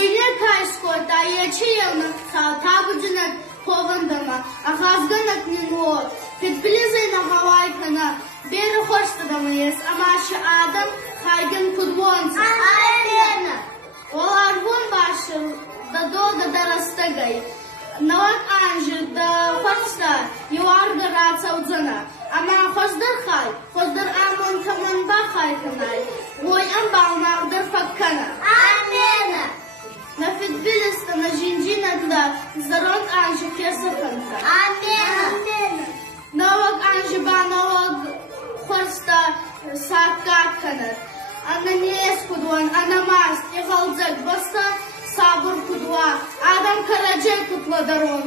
Buine kaiskota, yechiyelnak tabujinak povandama, ahazganak nino, tedbilizayna havaykana, beri hoştadamayız, amaşı adam haygın kudvonsa. Amen. Olar vun başı da doğda darastagay. Навак анжи да хоста юарга рацауdzana. Ama хоздar khay, хоздar amon kaman ba khay kanay. Moy ambalmagdır fakkana. Amen. Nafid bilista na jinjina da zarot anji kesafanta. Amen. Навак anji ba навак хоста sakkat kanat. Ana niyes kudwan, ana mas, ihalzak basta sabır kudwa, adam karacay kutla daron.